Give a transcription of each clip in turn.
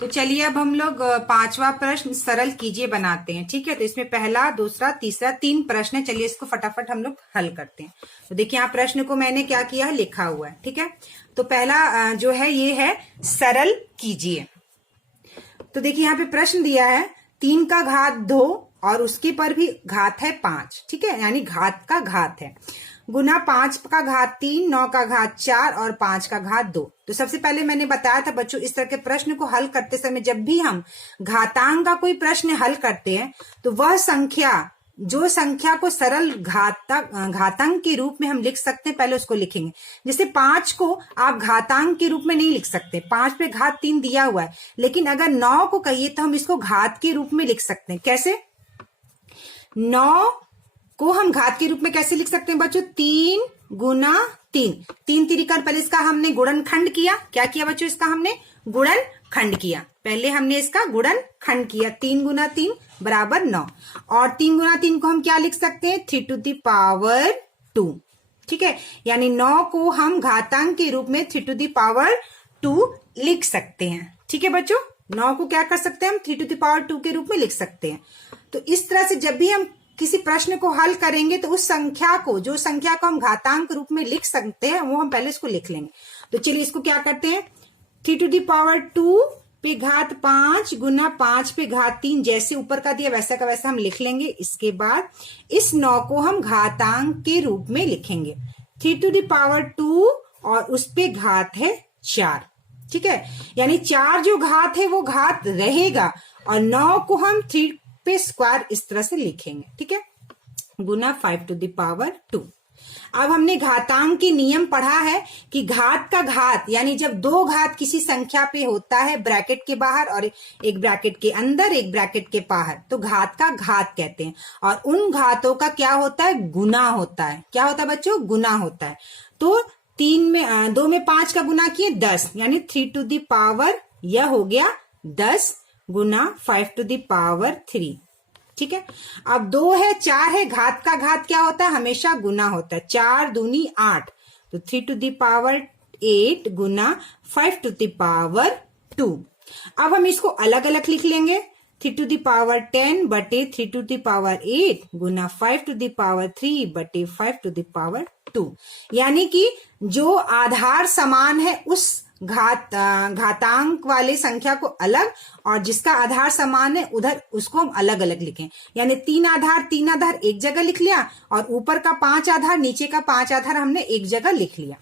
तो चलिए अब हम लोग पांचवा प्रश्न सरल कीजिए बनाते हैं। ठीक है, तो इसमें पहला, दूसरा, तीसरा, 3 प्रश्न है। चलिए इसको फटाफट हम लोग हल करते हैं। तो देखिए यहाँ प्रश्न को मैंने क्या किया है, लिखा हुआ है। ठीक है, तो पहला जो है ये है सरल कीजिए। तो देखिए यहाँ पे प्रश्न दिया है 3 का घात 2 और उसके पर भी घात है 5। ठीक है, यानी घात का घात है, गुना 5 का घात 3, 9 का घात 4 और 5 का घात 2। तो सबसे पहले मैंने बताया था बच्चों, इस तरह के प्रश्न को हल करते समय जब भी हम घातांक का कोई प्रश्न हल करते हैं तो वह संख्या, जो संख्या को सरल घातांक के रूप में हम लिख सकते हैं, पहले उसको लिखेंगे। जैसे 5 को आप घातांक के रूप में नहीं लिख सकते, 5 पे घात 3 दिया हुआ है, लेकिन अगर 9 को कहिए तो हम इसको घात के रूप में लिख सकते हैं। कैसे? 9 को हम घात के रूप में कैसे लिख सकते हैं बच्चों? 3 गुना 3, 3 तिरिका, पहले इसका हमने गुणनखंड किया। क्या किया बच्चों? इसका हमने गुणनखंड किया। पहले हमने इसका गुणनखंड किया, 3 गुना 3 बराबर 9, और 3 गुना 3 को हम क्या लिख सकते हैं? 3 टू द पावर 2। ठीक है, यानी 9 को हम घातांक के रूप में 3 टू द पावर 2 लिख सकते हैं। ठीक है बच्चों, 9 को क्या कर सकते हैं हम? 3 टू द पावर 2 के रूप में लिख सकते हैं। तो इस तरह से जब भी हम किसी प्रश्न को हल करेंगे तो उस संख्या को, जो संख्या को हम घातांक रूप में लिख सकते हैं, वो हम पहले इसको लिख लेंगे। तो चलिए इसको क्या करते हैं, 3 टू द पावर 2 पे घात 5 गुना 5 पे घात 3, जैसे ऊपर का दिया वैसा का वैसा हम लिख लेंगे। इसके बाद इस 9 को हम घातांक के रूप में लिखेंगे, 3 टू द पावर 2 और उस पे घात है 4। ठीक है, यानी 4 जो घात है वो घात रहेगा, और 9 को हम 3 पे स्क्वायर इस तरह से लिखेंगे। ठीक है, गुना 5 टू द पावर 2। अब हमने घातांक के नियम पढ़ा है कि घात का घात, यानी जब 2 घात किसी संख्या पे होता है ब्रैकेट के बाहर और एक ब्रैकेट के अंदर, एक ब्रैकेट के बाहर, तो घात का घात कहते हैं। और उन घातों का क्या होता है? गुना होता है। क्या होता है बच्चों? गुना होता है। तो 2 में 5 का गुना किए 10, यानी 3 टू द पावर, यह हो गया 10 गुना 5 टू द पावर 3। ठीक है, अब 2 है, 4 है, घात का घात क्या होता है? हमेशा गुना होता है। 4 दूनी 8, तो 3 टू द पावर 8 गुना 5 टू द पावर 2। अब हम इसको अलग अलग लिख लेंगे, 3 टू द पावर 10 बटे 3 टू द पावर 8 गुना 5 टू द पावर 3 बटे 5 टू द पावर 2। यानी कि जो आधार समान है उस घातांक वाले संख्या को अलग, और जिसका आधार समान है उधर उसको हम अलग अलग लिखें। यानी 3 आधार एक जगह लिख लिया, और ऊपर का 5 आधार, नीचे का 5 आधार हमने एक जगह लिख लिया।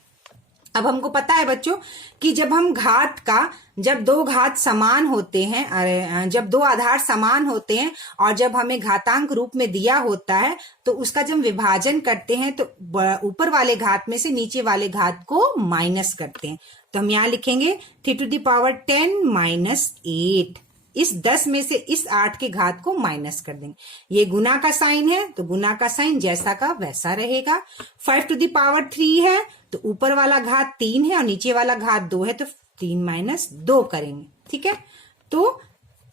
अब हमको पता है बच्चों कि जब हम घात का, जब 2 घात समान होते हैं, जब 2 आधार समान होते हैं और जब हमें घातांक रूप में दिया होता है, तो उसका जब विभाजन करते हैं तो ऊपर वाले घात में से नीचे वाले घात को माइनस करते हैं। तो हम यहाँ लिखेंगे 3 टू द पावर 10 माइनस 8। इस 10 में से इस 8 के घात को माइनस कर देंगे। ये गुना का साइन है तो गुना का साइन जैसा का वैसा रहेगा। 5 टू द पावर 3 है तो ऊपर वाला घात 3 है और नीचे वाला घात 2 है, तो 3 माइनस 2 करेंगे। ठीक है, तो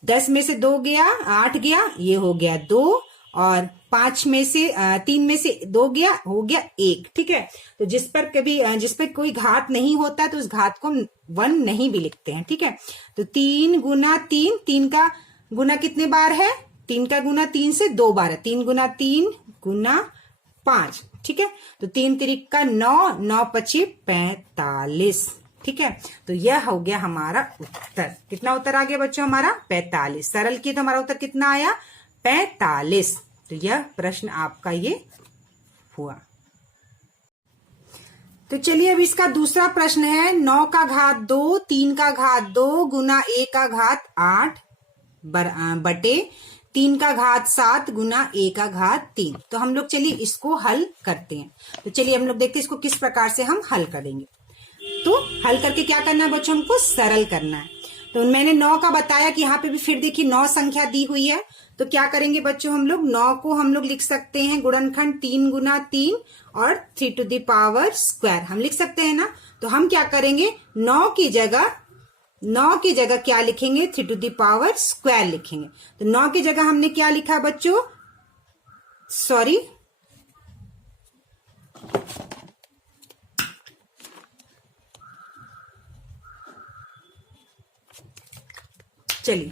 10 में से 2 गया, 8 गया, ये हो गया 2, और 5 में से 3 में से 2 गया, हो गया 1। ठीक है, तो जिस पर कोई घात नहीं होता तो उस घात को 1 नहीं भी लिखते हैं। ठीक है, तो 3 गुना 3, 3 का गुना कितने बार है? 3 का गुना 3 से 2 बार है, 3 गुना 3 गुना 5। ठीक है, तो 3 तिरिका 9, 9 पची 45। ठीक है, तो यह हो गया हमारा उत्तर। कितना उत्तर आ गया बच्चों? हमारा 45। सरल किए तो हमारा उत्तर कितना आया? 45। तो यह प्रश्न आपका ये हुआ। तो चलिए अब इसका दूसरा प्रश्न है, 9 का घात 2, 3 का घात 2 गुना 1 का घात 8 बटे 3 का घात 7 गुना 1 का घात 3। तो हम लोग चलिए इसको हल करते हैं। तो चलिए हम लोग देखते हैं इसको किस प्रकार से हम हल करेंगे। तो हल करके क्या करना है बच्चों? हमको सरल करना है। तो मैंने 9 का बताया कि यहाँ पे भी फिर देखिए 9 संख्या दी हुई है, तो क्या करेंगे बच्चों? हम लोग 9 को हम लोग लिख सकते हैं गुणनखंड 3 गुना 3 और 3 टू द पावर स्क्वायर हम लिख सकते हैं ना। तो हम क्या करेंगे, 9 की जगह क्या लिखेंगे? 3 टू द पावर स्क्वायर लिखेंगे। तो 9 की जगह हमने क्या लिखा बच्चों? सॉरी, चलिए,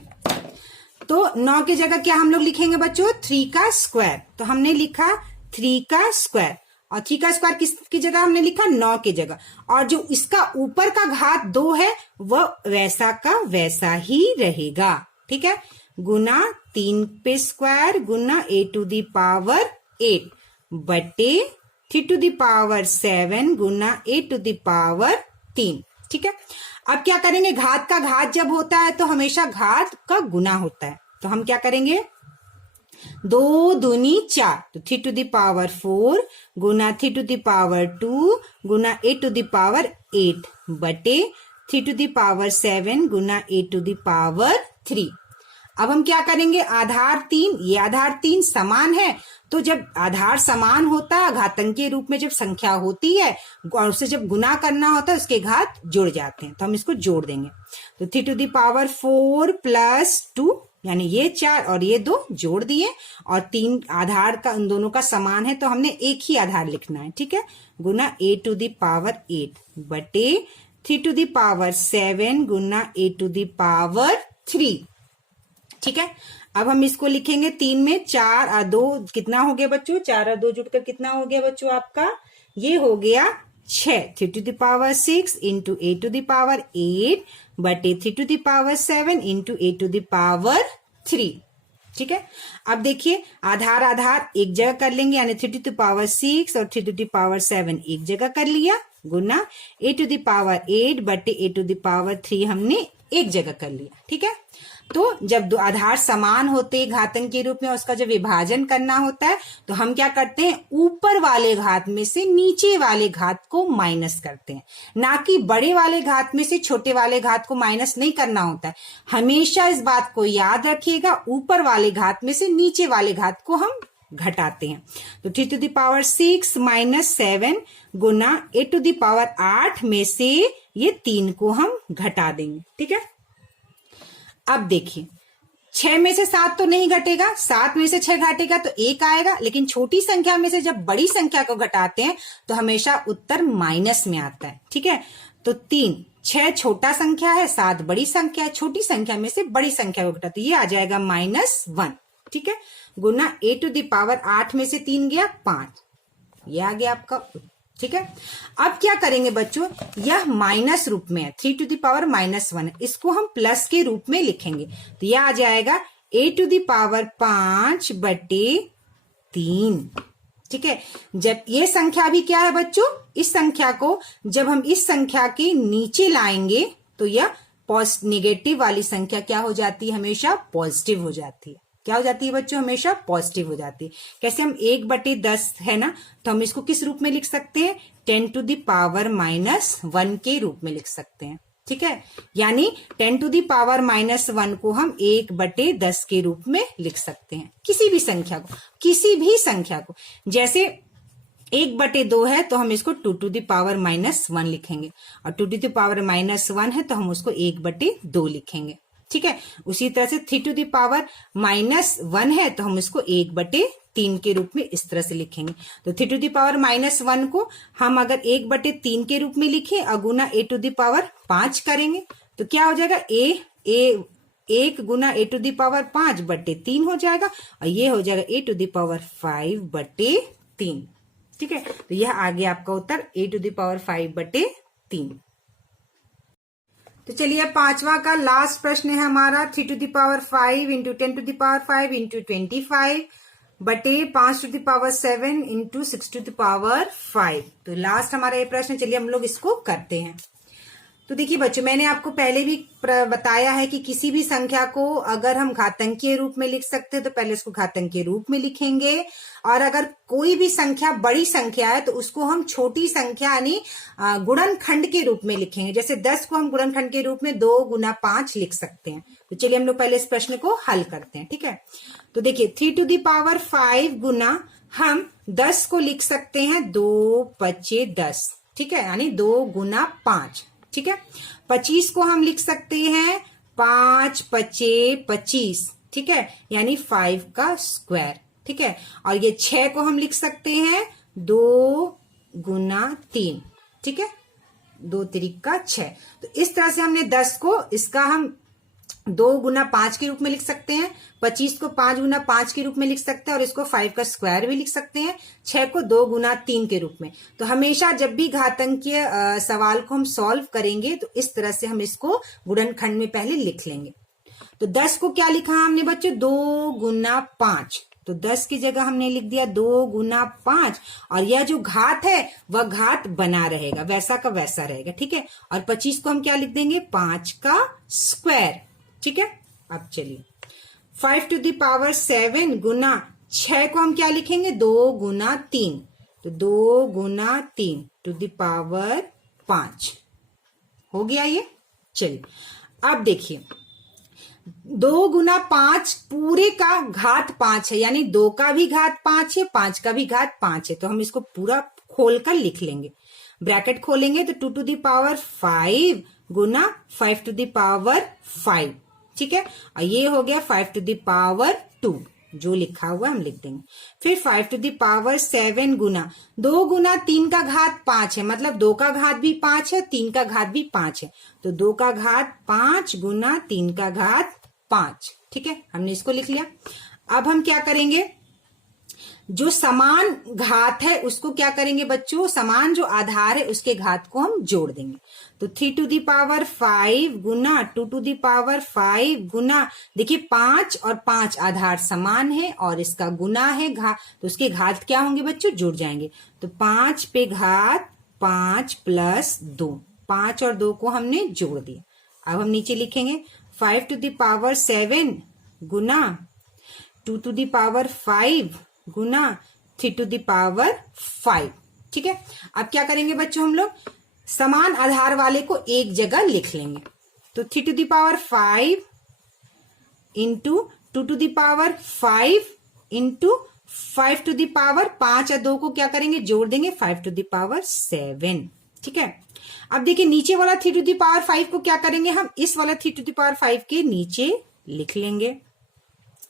तो 9 की जगह क्या हम लोग लिखेंगे बच्चों? 3 का स्क्वायर। तो हमने लिखा 3 का स्क्वायर, और 3 का स्क्वायर किसकी जगह हमने लिखा? 9 की जगह। और जो इसका ऊपर का घात 2 है वह वैसा का वैसा ही रहेगा, ठीक है। गुना 3 पे स्क्वायर गुना a टू द पावर 8 बटे 3 टू द पावर 7 गुना a टू द पावर 3, ठीक है। अब क्या करेंगे? घात का घात जब होता है तो हमेशा घात का गुना होता है। तो हम क्या करेंगे? 2 दूनी 4, तो 3 टू द पावर 4 गुना 3 टू द पावर 2 गुना a टू द पावर 8 बटे 3 टू द पावर 7 गुना a टू द पावर 3। अब हम क्या करेंगे? आधार 3, ये आधार 3 समान है, तो जब आधार समान होता है, घातांकीय रूप में जब संख्या होती है और उसे जब गुना करना होता है उसके घात जुड़ जाते हैं, तो हम इसको जोड़ देंगे। तो 3 टू द पावर 4 प्लस 2 यानी ये 4 और ये 2 जोड़ दिए, और 3 आधार का उन दोनों का समान है तो हमने एक ही आधार लिखना है, ठीक है। गुना a टू द पावर 8 बटे 3 टू द पावर 7 गुना a टू द पावर 3, ठीक है। अब हम इसको लिखेंगे 3 में 4 और 2 कितना हो गया बच्चों? 4 और 2 जुड़कर कितना हो गया बच्चों आपका? ये हो गया 6। 3 to the power 6 into a to the power 8 बटे 3 to the power 7 into a to the power 3, ठीक है। अब देखिए, आधार आधार एक जगह कर लेंगे, यानी 3 टू द पावर 6 और 3 टू द पावर 7 एक जगह कर लिया, गुना a टू द पावर 8 बटे a टू द पावर 3 हमने एक जगह कर लिया, ठीक है। तो जब दो आधार समान होते घातांक के रूप में, उसका जब विभाजन करना होता है तो हम क्या करते हैं? ऊपर वाले घात में से नीचे वाले घात को माइनस करते हैं, ना कि बड़े वाले घात में से छोटे वाले घात को माइनस नहीं करना होता है। हमेशा इस बात को याद रखिएगा, ऊपर वाले घात में से नीचे वाले घात को हम घटाते हैं। तो 3 टू द पावर 6 माइनस 7 गुना a टू द पावर 8 में से ये 3 को हम घटा देंगे, ठीक है। अब देखिए, 6 में से 7 तो नहीं घटेगा, 7 में से 6 घटेगा तो 1 आएगा, लेकिन छोटी संख्या में से जब बड़ी संख्या को घटाते हैं तो हमेशा उत्तर माइनस में आता है, ठीक है। तो 6 छोटा संख्या है, 7 बड़ी संख्या है, छोटी संख्या में से बड़ी संख्या को घटाते ये आ जाएगा -1, ठीक है। गुना a टू द पावर 8 में से 3 गया 5, ये आ गया आपका, ठीक है। अब क्या करेंगे बच्चों? यह माइनस रूप में है, 3 टू द पावर -1, इसको हम प्लस के रूप में लिखेंगे, तो यह आ जाएगा a टू द पावर 5 बटे 3, ठीक है। जब ये संख्या भी क्या है बच्चों? इस संख्या को जब हम इस संख्या के नीचे लाएंगे तो यह नेगेटिव वाली संख्या क्या हो जाती है? हमेशा पॉजिटिव हो जाती है। क्या हो जाती है बच्चों? हमेशा पॉजिटिव हो जाती है। कैसे? हम 1/10 है ना, तो हम इसको किस रूप में लिख सकते हैं? 10 टू द पावर -1 के रूप में लिख सकते हैं, ठीक है। यानी 10 टू द पावर -1 को हम 1/10 के रूप में लिख सकते हैं, किसी भी संख्या को, किसी भी संख्या को। जैसे 1/2 है तो हम इसको 2 टू द पावर -1 लिखेंगे, और 2 टू द पावर -1 है तो हम उसको 1/2 लिखेंगे, ठीक है। उसी तरह से 3 टू द पावर -1 है तो हम इसको 1/3 के रूप में इस तरह से लिखेंगे। तो 3 टू द पावर -1 को हम अगर 1/3 के रूप में लिखें और गुना a टू द पावर 5 करेंगे तो क्या हो जाएगा? 1 गुना a टू द पावर 5/3 हो जाएगा, और ये हो जाएगा a टू द पावर 5/3, ठीक है। तो यह आ गया आपका उत्तर a टू द पावर 5/3। तो चलिए, पांचवा का लास्ट प्रश्न है हमारा, 3 to the power 5 into 10 to the power 5 into 25 बटे 5 to the power 7 into 6 to the power 5। तो लास्ट हमारा ये प्रश्न, चलिए हम लोग इसको करते हैं। तो देखिए बच्चों, मैंने आपको पहले भी बताया है कि किसी भी संख्या को अगर हम घातांकीय रूप में लिख सकते हैं तो पहले उसको घातांकीय रूप में लिखेंगे, और अगर कोई भी संख्या बड़ी संख्या है तो उसको हम छोटी संख्या यानी गुणनखंड के रूप में लिखेंगे। जैसे 10 को हम गुणनखंड के रूप में 2 गुना 5 लिख सकते हैं। तो चलिए हम लोग पहले इस प्रश्न को हल करते हैं, ठीक है। तो देखिए, 3 टू द पावर 5 गुना हम 10 को लिख सकते हैं 2×5=10, ठीक है, यानी 2 गुना 5, ठीक है। 25 को हम लिख सकते हैं 5×5=25, ठीक है, यानी 5 का स्क्वायर, ठीक है। और ये 6 को हम लिख सकते हैं 2 गुना 3, ठीक है, 2×3=6। तो इस तरह से हमने 10 को इसका हम 2 गुना 5 के रूप में लिख सकते हैं, 25 को 5 गुना 5 के रूप में लिख सकते हैं, और इसको 5 का स्क्वायर भी लिख सकते हैं, 6 को 2 गुना 3 के रूप में। तो हमेशा जब भी घातांकीय सवाल को हम सॉल्व करेंगे तो इस तरह से हम इसको गुणनखंड में पहले लिख लेंगे। तो 10 को क्या लिखा हमने बच्चों, 2 गुना 5, तो 10 की जगह हमने लिख दिया 2 गुना 5, और यह जो घात है वह घात बना रहेगा, वैसा का वैसा रहेगा, ठीक है। और 25 को हम क्या लिख देंगे, 5 का स्क्वायर, ठीक है। अब चलिए 5 टू द पावर 7 गुना 6 को हम क्या लिखेंगे, 2 गुना 3, तो 2 गुना 3 टू द पावर 5 हो गया ये। चलिए अब देखिए 2 गुना 5 पूरे का घात 5 है, यानी 2 का भी घात 5 है, 5 का भी घात 5 है, तो हम इसको पूरा खोलकर लिख लेंगे। ब्रैकेट खोलेंगे तो 2 टू द पावर 5 गुना 5 टू द पावर 5, ठीक है। और ये हो गया 5 टू द पावर 2, जो लिखा हुआ हम लिख देंगे। फिर 5 टू द पावर 7 गुना 2 गुना 3 का घात 5 है, मतलब 2 का घात भी 5 है, 3 का घात भी 5 है, तो 2 का घात 5 गुना 3 का घात 5, ठीक है। हमने इसको लिख लिया। अब हम क्या करेंगे, जो समान घात है उसको क्या करेंगे बच्चों, समान जो आधार है उसके घात को हम जोड़ देंगे। तो 3 टू द पावर 5 गुना 2 टू द पावर 5 गुना, देखिए 5 और 5 आधार समान है और इसका गुना है घात, तो उसके घात क्या होंगे बच्चों, जुड़ जाएंगे। तो 5 पे घात 5 प्लस 2, 5 और 2 को हमने जोड़ दिया। अब हम नीचे लिखेंगे 5 टू द पावर 7 गुना 2 टू द पावर 5 गुना 3 टू द पावर 5, ठीक है। अब क्या करेंगे बच्चों, हम लोग समान आधार वाले को एक जगह लिख लेंगे। तो 3 to the power 5 into 2 to the power 5 into 5 to the power 5 और 2 को क्या करेंगे, जोड़ देंगे, 5 टू द पावर 7, ठीक है। अब देखिए नीचे वाला 3 टू द पावर 5 को क्या करेंगे, हम इस वाला 3 टू द पावर 5 के नीचे लिख लेंगे,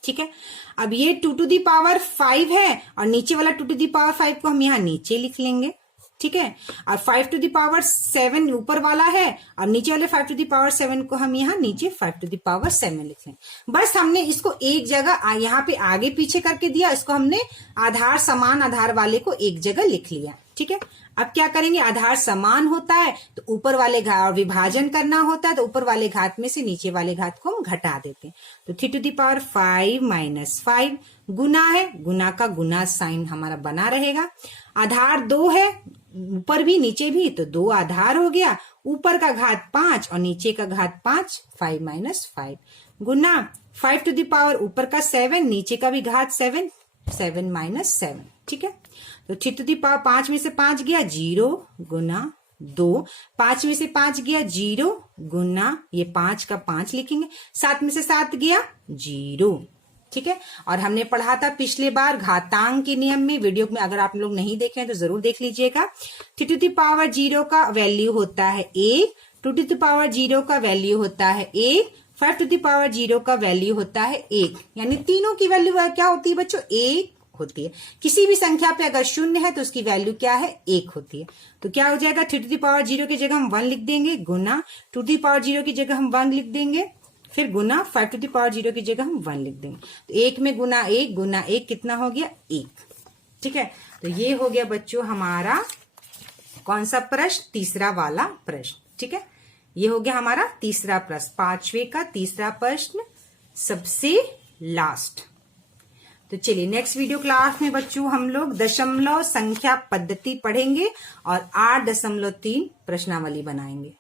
ठीक है। अब ये 2 टू दी पावर 5 है और नीचे वाला 2 टू दी पावर 5 को हम यहाँ नीचे लिख लेंगे, ठीक है। और 5 टू दी पावर 7 ऊपर वाला है और नीचे वाले 5 टू दी पावर 7 को हम यहाँ नीचे 5 टू दी पावर 7 लिख लेंगे। बस हमने इसको एक जगह यहाँ पे आगे पीछे करके दिया, इसको हमने आधार समान आधार वाले को एक जगह लिख लिया, ठीक है। अब क्या करेंगे, आधार समान होता है तो ऊपर वाले घात विभाजन करना होता है, तो ऊपर वाले घात में से नीचे वाले घात को हम घटा देते हैं। तो 3 टू दी पावर 5 माइनस 5 गुना है, गुना का गुना साइन हमारा बना रहेगा। आधार 2 है, ऊपर भी नीचे भी, तो 2 आधार हो गया, ऊपर का घात 5 और नीचे का घात 5, 5 माइनस 5 गुना 5 टू दी पावर ऊपर का 7, नीचे का भी घात 7, 7 माइनस 7, ठीक है। तो 3 टू दी पावर 5 में से 5 गया 0 गुना 2, 5 में से 5 गया 0 गुना, ये 5 का 5 लिखेंगे, 7 में से 7 गया 0, ठीक है। और हमने पढ़ा था पिछले बार घातांक के नियम में, वीडियो में अगर आप लोग नहीं देखे हैं तो जरूर देख लीजिएगा। 3 टू दी पावर 0 का वैल्यू होता है 1, 2 टू दी पावर 0 का वैल्यू होता है 1, 5 टू दी पावर 0 का वैल्यू होता है 1, यानी तीनों की वैल्यू क्या होती है बच्चों, 1 होती है। किसी भी संख्या पे अगर शून्य है तो उसकी वैल्यू क्या है, 1 होती है। तो क्या हो जाएगा, 3 टू दी पावर 0 की जगह हम 1 लिख देंगे, गुना 2 टू दी पावर 0 की जगह हम 1 लिख देंगे, फिर गुना 5 टू दी पावर 0 की जगह हम 1 लिख देंगे। तो 1 में गुना 1 कितना हो गया, 1, ठीक है। तो ये हो गया बच्चों हमारा कौन सा प्रश्न, तीसरा वाला प्रश्न, ठीक है। ये हो गया हमारा तीसरा प्रश्न, 5वें का तीसरा प्रश्न, सबसे लास्ट। तो चलिए नेक्स्ट वीडियो क्लास में बच्चों हम लोग दशमलव संख्या पद्धति पढ़ेंगे और 8.3 प्रश्नावली बनाएंगे।